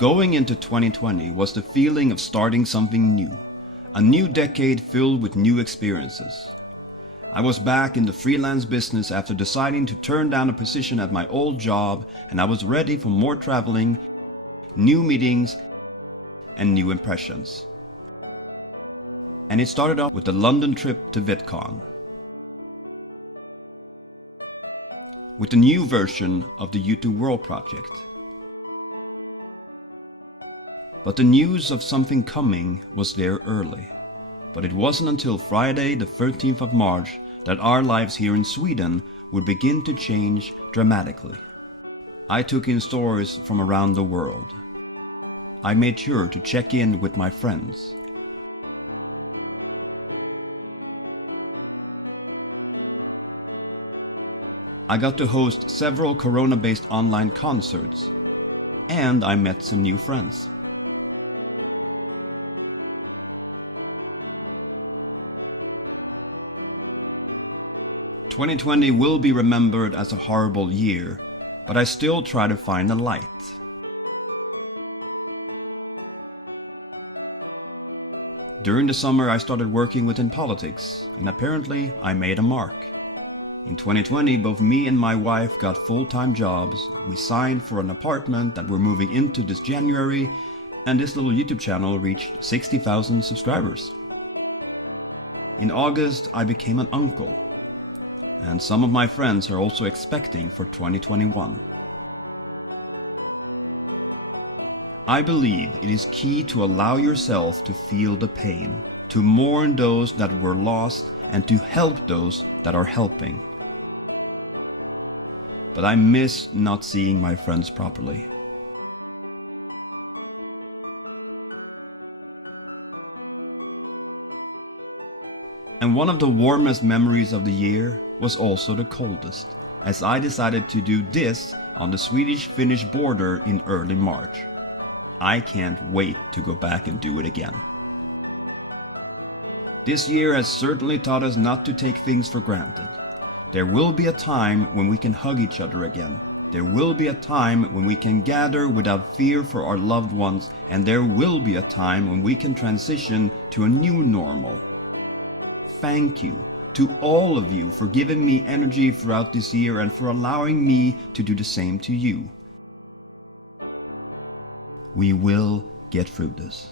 Going into 2020 was the feeling of starting something new, a new decade filled with new experiences. I was back in the freelance business after deciding to turn down a position at my old job, and I was ready for more traveling, new meetings, and new impressions. And it started off with the London trip to VidCon, with the new version of the YouTube World project. But the news of something coming was there early. But it wasn't until Friday the 13th of March that our lives here in Sweden would begin to change dramatically. I took in stories from around the world. I made sure to check in with my friends. I got to host several corona-based online concerts, and I met some new friends. "2020 will be remembered as a horrible year, but I still try to find a light. During the summer I started working within politics, and apparently I made a mark. In 2020 both me and my wife got full-time jobs, we signed for an apartment that we're moving into this January, and this little YouTube channel reached 60,000 subscribers. In August I became an uncle. And some of my friends are also expecting for 2021. I believe it is key to allow yourself to feel the pain, to mourn those that were lost, and to help those that are helping. But I miss not seeing my friends properly. And one of the warmest memories of the year was also the coldest, as I decided to do this on the Swedish-Finnish border in early March. I can't wait to go back and do it again. This year has certainly taught us not to take things for granted. There will be a time when we can hug each other again. There will be a time when we can gather without fear for our loved ones, and there will be a time when we can transition to a new normal. Thank you to all of you for giving me energy throughout this year and for allowing me to do the same to you. We will get through this.